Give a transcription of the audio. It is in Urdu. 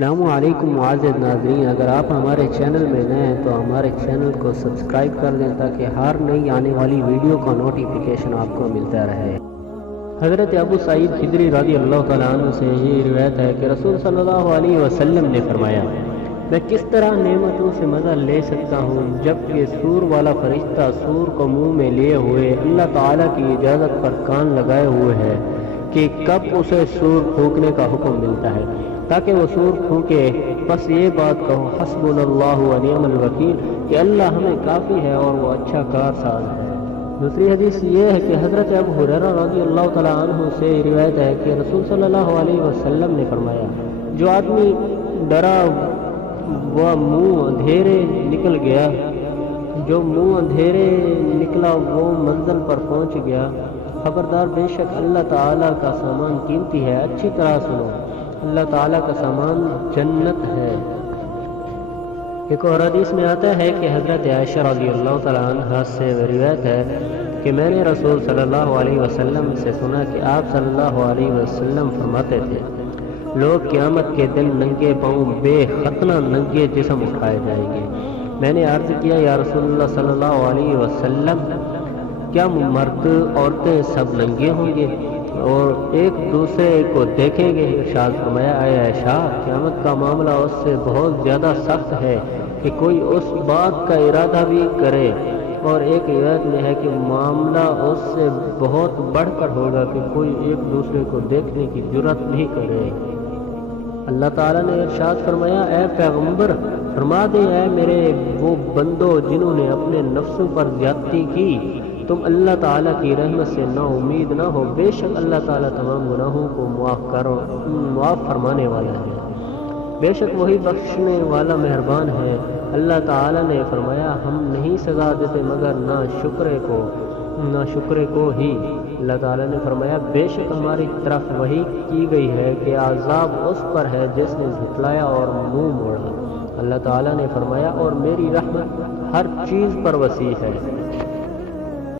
السلام علیکم معزز ناظرین، اگر آپ ہمارے چینل میں نئے ہیں تو ہمارے چینل کو سبسکرائب کر دیں تاکہ ہر نئی آنے والی ویڈیو کا نوٹیفیکیشن آپ کو ملتا رہے۔ حضرت ابو سعید خدری رضی اللہ تعالیٰ عنہ سے یہ روایت ہے کہ رسول صلی اللہ علیہ وسلم نے فرمایا، میں کس طرح نعمتوں سے مزہ لے سکتا ہوں جبکہ سور والا فرشتہ سور کو منہ میں لیے ہوئے اللہ تعالیٰ کی اجازت پر کان لگائے ہوئے ہے کہ کب اسے سور پھونکنے کا حکم ملتا ہے تاکہ وہ سور پھونکے، بس یہ بات کہو حسبنا اللہ و نعم الوکیل کہ اللہ ہمیں کافی ہے اور وہ اچھا کارساز ہے۔ دوسری حدیث یہ ہے کہ حضرت ابو ہریرہ رضی اللہ تعالیٰ عنہ سے روایت ہے کہ رسول صلی اللہ علیہ وسلم نے فرمایا، جو آدمی ڈرا وہ منہ اندھیرے نکل گیا، جو منہ اندھیرے نکلا وہ منزل پر پہنچ گیا۔ خبردار، بے شک اللہ تعالیٰ کا سامان قیمتی ہے، اچھی طرح سنو، اللہ تعالیٰ کا سامان جنت ہے۔ ایک اور حدیث میں آتا ہے کہ حضرت عائشہ رضی اللہ تعالیٰ عنہ سے روایت ہے کہ میں نے رسول صلی اللہ علیہ وسلم سے سنا کہ آپ صلی اللہ علیہ وسلم فرماتے تھے، لوگ قیامت کے دن ننگے پاؤں بے ختنہ ننگے جسم اٹھائے جائیں گے۔ میں نے عرض کیا، یا رسول اللہ صلی اللہ علیہ وسلم، کیا مرد عورتیں سب ننگے ہوں گے اور ایک دوسرے کو دیکھیں گے؟ ارشاد فرمایا، اے عائشہ، قیامت کا معاملہ اس سے بہت زیادہ سخت ہے کہ کوئی اس بات کا ارادہ بھی کرے، اور ایک روایت میں ہے کہ معاملہ اس سے بہت بڑھ کر ہوگا کہ کوئی ایک دوسرے کو دیکھنے کی جرات نہیں کرے۔ اللہ تعالیٰ نے ارشاد فرمایا، اے پیغمبر فرما دیں، اے میرے وہ بندو جنہوں نے اپنے نفسوں پر زیادتی کی، تم اللہ تعالیٰ کی رحمت سے نا امید نہ ہو، بے شک اللہ تعالیٰ تمام گناہوں کو معاف فرمانے والا ہے، بے شک وہی بخشنے والا مہربان ہے۔ اللہ تعالیٰ نے فرمایا، ہم نہیں سزا دیتے مگر نا شکرے کو ہی۔ اللہ تعالیٰ نے فرمایا، بے شک ہماری طرف وحی کی گئی ہے کہ عذاب اس پر ہے جس نے جھٹلایا اور منہ موڑا۔ اللہ تعالیٰ نے فرمایا، اور میری رحمت ہر چیز پر وسیع ہے۔